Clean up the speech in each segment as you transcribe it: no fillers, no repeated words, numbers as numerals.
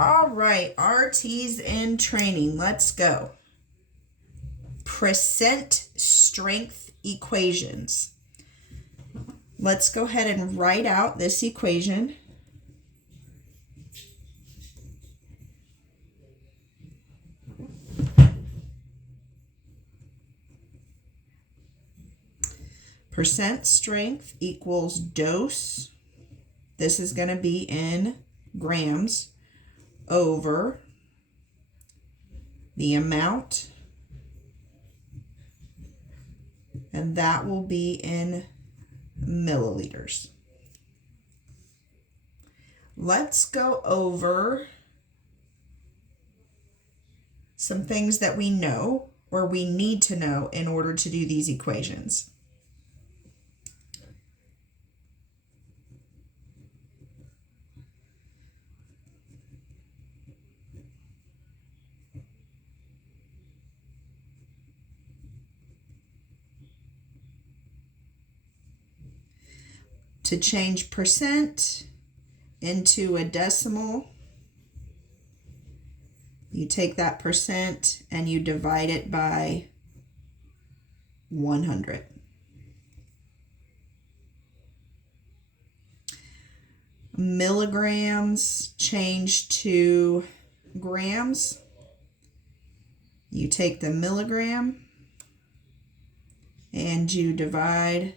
All right, RTs in training. Let's go. Percent strength equations. Let's go ahead and write out this equation. Percent strength equals dose. This is going to be in grams over the amount, and that will be in milliliters. Let's go over some things that we know or we need to know in order to do these equations. To change percent into a decimal, you take that percent and you divide it by 100. Milligrams change to grams. You take the milligram and you divide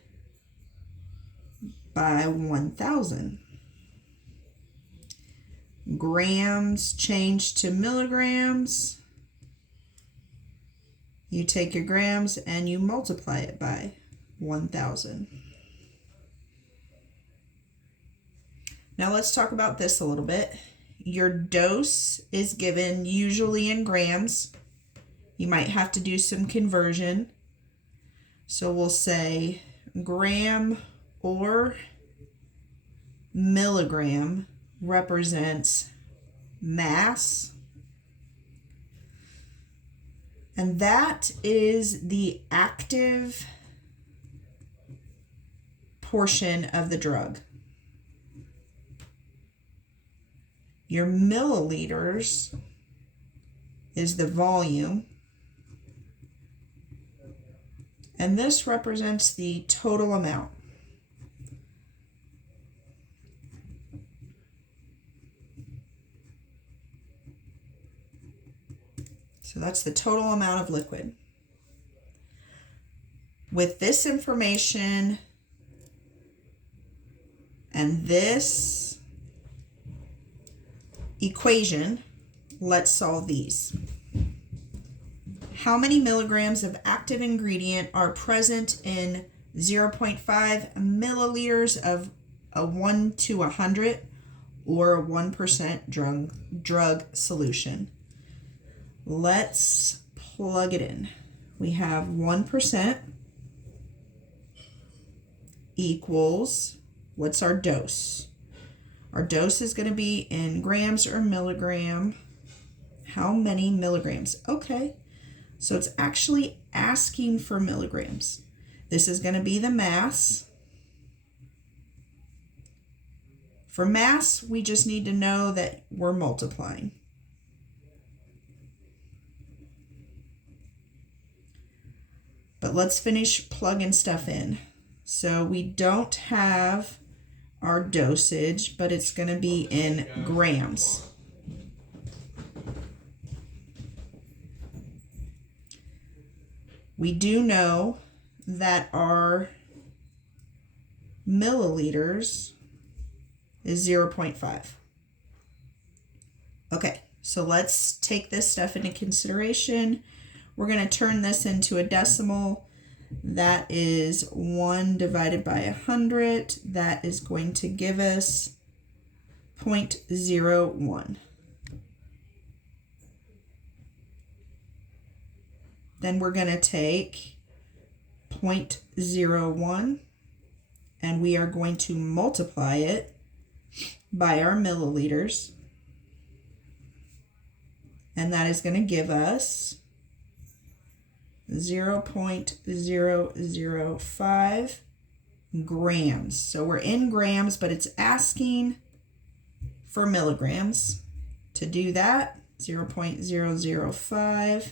by 1,000. Grams change to milligrams. You take your grams and you multiply it by 1,000. Now let's talk about this a little bit. Your dose is given usually in grams. You might have to do some conversion. So we'll say gram or milligram represents mass, and that is the active portion of the drug. Your milliliters is the volume, and this represents the total amount. So that's the total amount of liquid. With this information and this equation, let's solve these. How many milligrams of active ingredient are present in 0.5 milliliters of a 1 to 100 or a 1% drug solution? Let's plug it in. We have 1% equals, what's our dose? Our dose is going to be in grams or milligram. How many milligrams? Okay, so it's actually asking for milligrams. This is going to be the mass. For mass, we just need to know that we're multiplying. But let's finish plugging stuff in. So we don't have our dosage, but it's going to be in grams. We do know that our milliliters is 0.5. Okay, so let's take this stuff into consideration. We're going to turn this into a decimal. That is 1 divided by 100. That is going to give us 0.01. Then we're going to take 0.01 and we are going to multiply it by our milliliters. And that is going to give us 0.005 grams. So we're in grams, but it's asking for milligrams. To do that, 0.005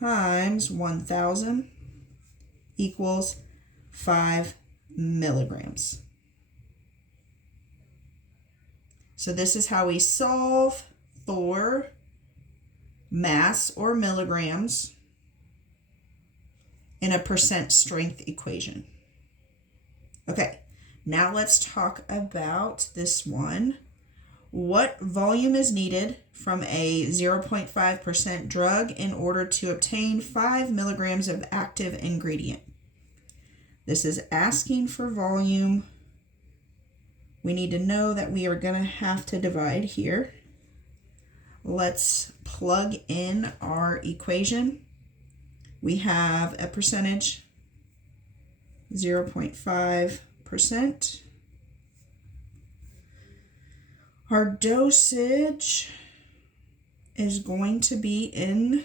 times 1,000 equals 5 milligrams. So this is how we solve for mass or milligrams in a percent strength equation. Okay, now let's talk about this one. What volume is needed from a 0.5% drug in order to obtain 5 milligrams of active ingredient? This is asking for volume. We need to know that we are going to have to divide here. Let's plug in our equation. We have a percentage, 0.5%. Our dosage is going to be in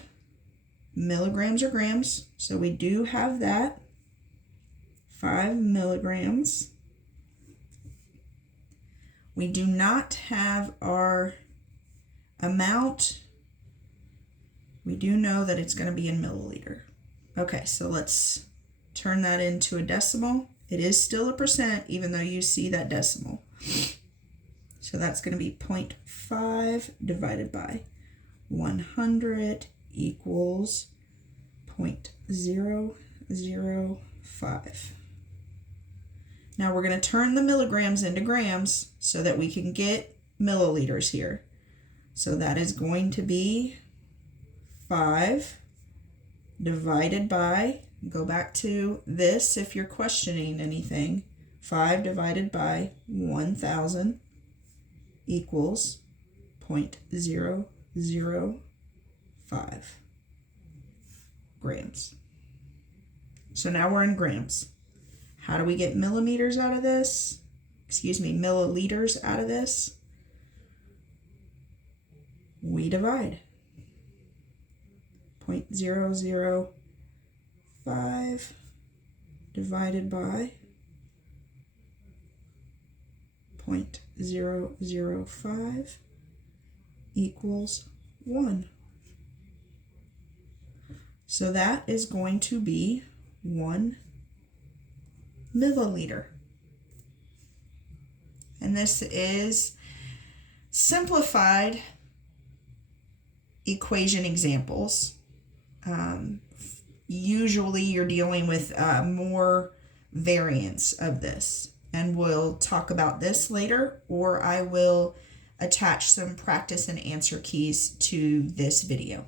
milligrams or grams. So we do have that, 5 milligrams. We do not have our amount. We do know that it's going to be in milliliter. Okay, so let's turn that into a decimal. It is still a percent, even though you see that decimal. So that's going to be 0.5 divided by 100 equals 0.005. Now we're going to turn the milligrams into grams so that we can get milliliters here. So that is going to be 5 divided by, go back to this if you're questioning anything, 5 divided by 1,000 equals 0.005 grams. So now we're in grams. How do we get milliliters out of this? We divide. 0.005 divided by 0.005 equals 1. So that is going to be 1 milliliter. And this is simplified equation examples. Usually you're dealing with more variants of this, and we'll talk about this later, or I will attach some practice and answer keys to this video.